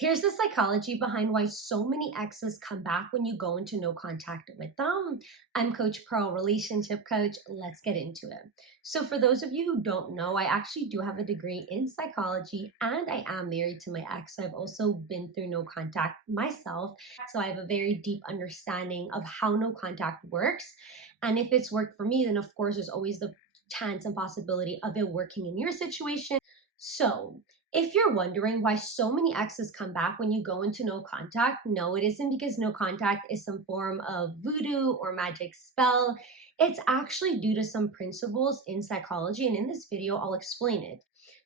Here's the psychology behind why so many exes come back when you go into no contact with them. I'm Coach Pearl, relationship coach. Let's get into it. So, for those of you who don't know, I actually do have a degree in psychology and I am married to my ex. So I've also been through no contact myself. So, I have a very deep understanding of how no contact works. And if it's worked for me, then of course, there's always the chance and possibility of it working in your situation. So, if you're wondering why so many exes come back when you go into no contact, no, it isn't because no contact is some form of voodoo or magic spell. It's actually due to some principles in psychology, and in this video, I'll explain it.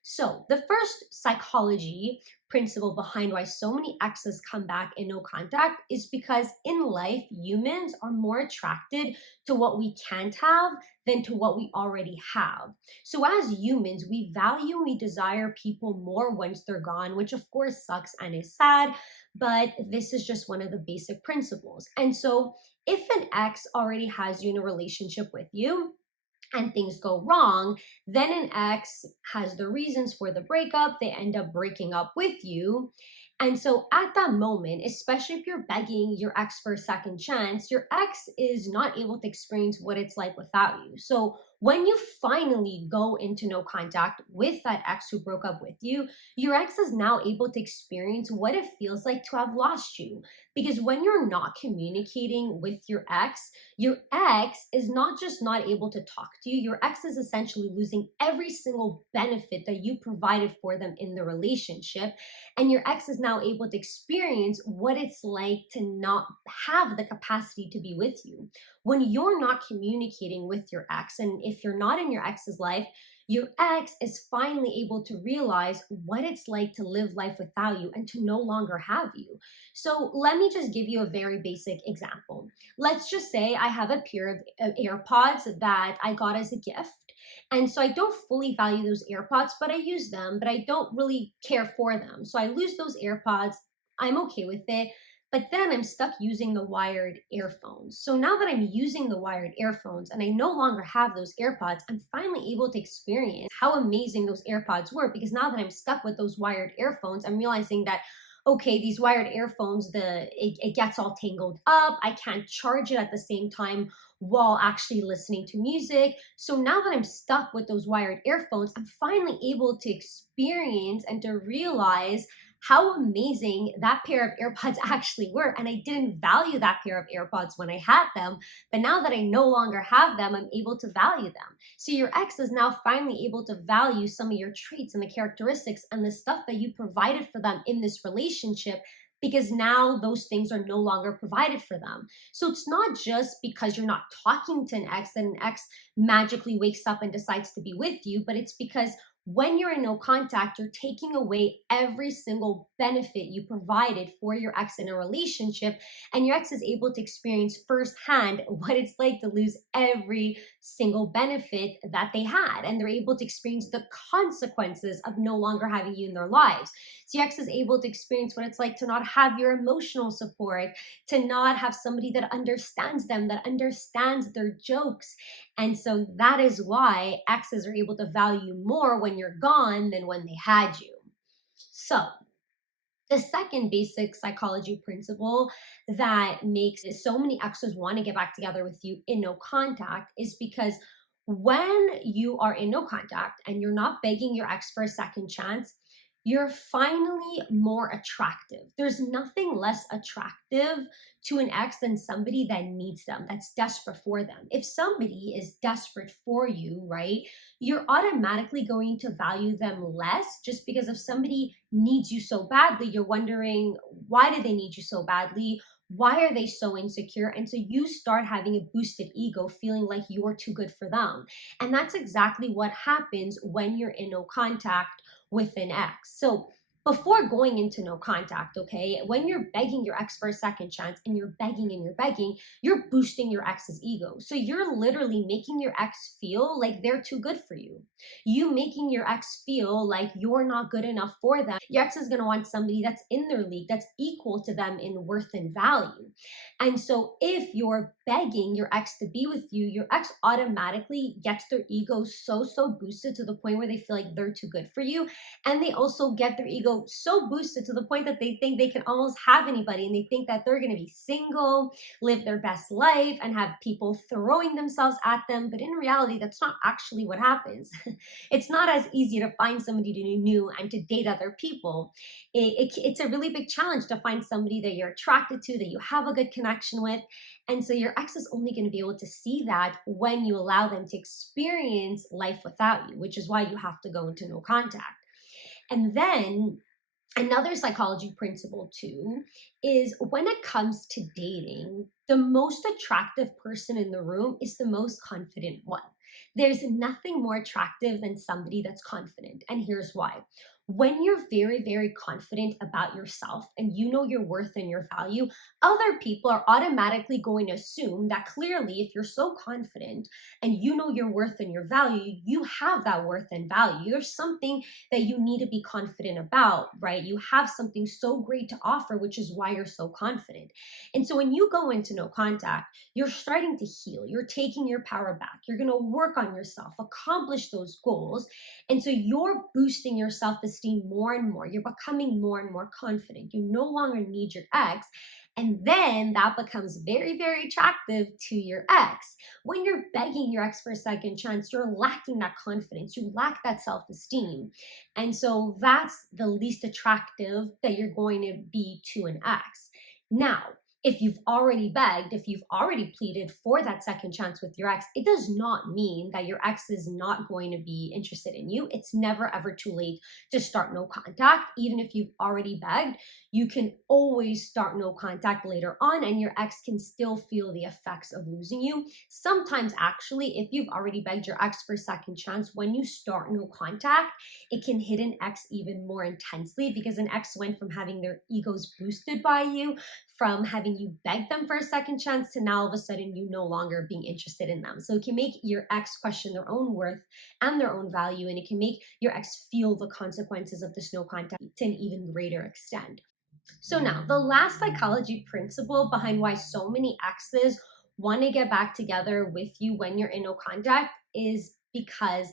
So, the first psychology principle behind why so many exes come back in no contact is because in life, humans are more attracted to what we can't have than to what we already have. So, as humans, we value and we desire people more once they're gone, which of course sucks and is sad, but this is just one of the basic principles. And so, if an ex already has you in a relationship with you, and things go wrong, then an ex has the reasons for the breakup. They end up breaking up with you. And so at that moment, especially if you're begging your ex for a second chance, your ex is not able to experience what it's like without you. So when you finally go into no contact with that ex who broke up with you, your ex is now able to experience what it feels like to have lost you. Because when you're not communicating with your ex is not just not able to talk to you, your ex is essentially losing every single benefit that you provided for them in the relationship. And your ex is now able to experience what it's like to not have the capacity to be with you. When you're not communicating with your ex, and if you're not in your ex's life, your ex is finally able to realize what it's like to live life without you and to no longer have you. So, let me just give you a very basic example. Let's just say I have a pair of AirPods that I got as a gift. And so I don't fully value those AirPods, but I use them, but I don't really care for them. So I lose those AirPods. I'm okay with it. But then I'm stuck using the wired earphones. So now that I'm using the wired earphones and I no longer have those AirPods, I'm finally able to experience how amazing those AirPods were, because now that I'm stuck with those wired earphones, I'm realizing that okay, these wired earphones, it gets all tangled up. I can't charge it at the same time while actually listening to music. So now that I'm stuck with those wired earphones, I'm finally able to experience and to realize how amazing that pair of AirPods actually were. And I didn't value that pair of AirPods when I had them. But now that I no longer have them, I'm able to value them. So your ex is now finally able to value some of your traits and the characteristics and the stuff that you provided for them in this relationship, because now those things are no longer provided for them. So it's not just because you're not talking to an ex that an ex magically wakes up and decides to be with you, but it's because when you're in no contact, you're taking away every single benefit you provided for your ex in a relationship. And your ex is able to experience firsthand what it's like to lose every single benefit that they had. And they're able to experience the consequences of no longer having you in their lives. So your ex is able to experience what it's like to not have your emotional support, to not have somebody that understands them, that understands their jokes. And so that is why exes are able to value more when you're gone than when they had you. So, the second basic psychology principle that makes so many exes want to get back together with you in no contact is because when you are in no contact and you're not begging your ex for a second chance, you're finally more attractive. There's nothing less attractive to an ex than somebody that needs them, that's desperate for them. If somebody is desperate for you, right, you're automatically going to value them less just because if somebody needs you so badly, you're wondering, why do they need you so badly? Why are they so insecure? And so you start having a boosted ego, feeling like you're too good for them. And that's exactly what happens when you're in no contact with an ex. So before going into no contact, okay, when you're begging your ex for a second chance and you're begging, you're boosting your ex's ego. So you're literally making your ex feel like they're too good for you. You making your ex feel like you're not good enough for them. Your ex is going to want somebody that's in their league, that's equal to them in worth and value. And so if you're begging your ex to be with you, your ex automatically gets their ego so boosted to the point where they feel like they're too good for you. And they also get their ego so boosted to the point that they think they can almost have anybody, and they think that they're going to be single, live their best life, and have people throwing themselves at them. But in reality, that's not actually what happens. It's not as easy to find somebody new and to date other people. It's a really big challenge to find somebody that you're attracted to, that you have a good connection with. And so your ex is only going to be able to see that when you allow them to experience life without you, which is why you have to go into no contact. And then another psychology principle too is when it comes to dating, the most attractive person in the room is the most confident one. There's nothing more attractive than somebody that's confident. And here's why. When you're very, very confident about yourself and you know your worth and your value, other people are automatically going to assume that clearly, if you're so confident and you know your worth and your value, you have that worth and value. There's something that you need to be confident about, right? You have something so great to offer, which is why you're so confident. And so when you go into no contact, you're starting to heal. You're taking your power back. You're going to work on yourself, accomplish those goals. And so you're boosting your self esteem more and more. You're becoming more and more confident. You no longer need your ex. And then that becomes very, very attractive to your ex. When you're begging your ex for a second chance, you're lacking that confidence. You lack that self esteem. And so that's the least attractive that you're going to be to an ex. Now, if you've already begged, if you've already pleaded for that second chance with your ex, it does not mean that your ex is not going to be interested in you. It's never ever too late to start no contact. Even if you've already begged, you can always start no contact later on, and your ex can still feel the effects of losing you. Sometimes, actually, if you've already begged your ex for a second chance, when you start no contact, it can hit an ex even more intensely because an ex went from having their egos boosted by you, from having you beg them for a second chance, to now all of a sudden you no longer being interested in them. So it can make your ex question their own worth and their own value, and it can make your ex feel the consequences of this no contact to an even greater extent. So now, the last psychology principle behind why so many exes want to get back together with you when you're in no contact is because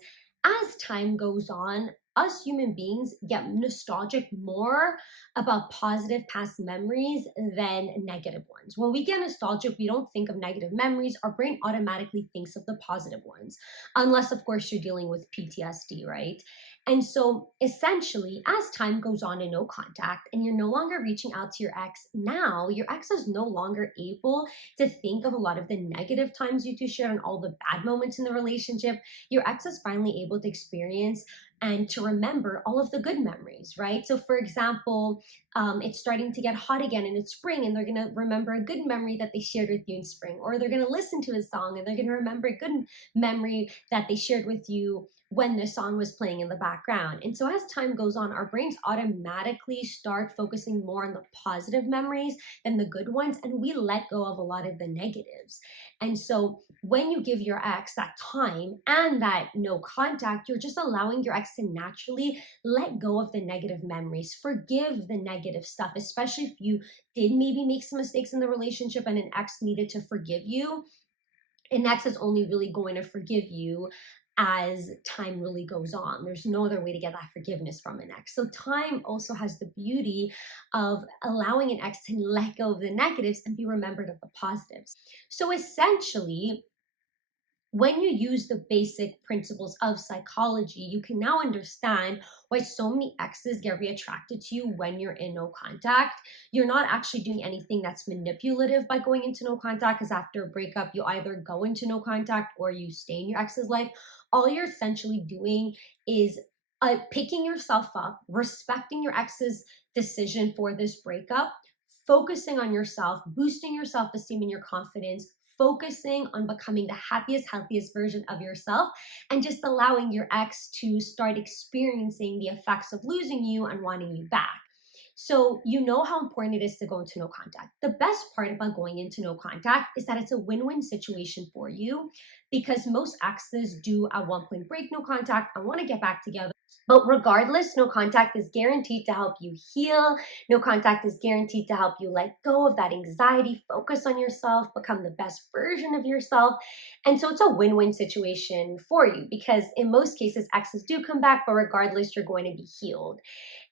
as time goes on, us human beings get nostalgic more about positive past memories than negative ones. When we get nostalgic, we don't think of negative memories. Our brain automatically thinks of the positive ones, unless, of course, you're dealing with PTSD, right? And so essentially, as time goes on in no contact and you're no longer reaching out to your ex, now your ex is no longer able to think of a lot of the negative times you two shared and all the bad moments in the relationship. Your ex is finally able to experience and to remember all of the good memories, right? So, for example, it's starting to get hot again and it's spring, and they're going to remember a good memory that they shared with you in spring, or they're going to listen to a song and they're going to remember a good memory that they shared with you when the song was playing in the background. And so as time goes on, our brains automatically start focusing more on the positive memories than the good ones, and we let go of a lot of the negatives. And so when you give your ex that time and that no contact, you're just allowing your ex to naturally let go of the negative memories, forgive the negative stuff, especially if you did maybe make some mistakes in the relationship and an ex needed to forgive you. An ex is only really going to forgive you as time really goes on. There's no other way to get that forgiveness from an ex. So time also has the beauty of allowing an ex to let go of the negatives and be remembered of the positives. So essentially, when you use the basic principles of psychology, you can now understand why so many exes get reattracted to you when you're in no contact. You're not actually doing anything that's manipulative by going into no contact, because after a breakup, you either go into no contact or you stay in your ex's life. All you're essentially doing is picking yourself up, respecting your ex's decision for this breakup, focusing on yourself, boosting your self esteem and your confidence, focusing on becoming the happiest, healthiest version of yourself, and just allowing your ex to start experiencing the effects of losing you and wanting you back. So, you know how important it is to go into no contact. The best part about going into no contact is that it's a win win situation for you, because most exes do at one point break no contact and want to get back together. But regardless, no contact is guaranteed to help you heal. No contact is guaranteed to help you let go of that anxiety, focus on yourself, become the best version of yourself. And so it's a win win situation for you, because in most cases, exes do come back, but regardless, you're going to be healed.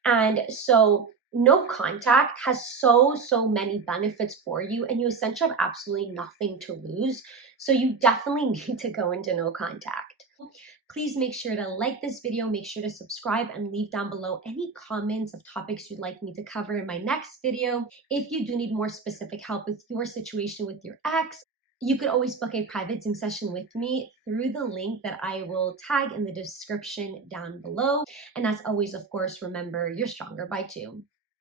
And so no contact has so many benefits for you, and you essentially have absolutely nothing to lose. So you definitely need to go into no contact. Please make sure to like this video, make sure to subscribe, and leave down below any comments of topics you'd like me to cover in my next video. If you do need more specific help with your situation with your ex, you could always book a private Zoom session with me through the link that I will tag in the description down below. And as always, of course, remember, you're stronger by two.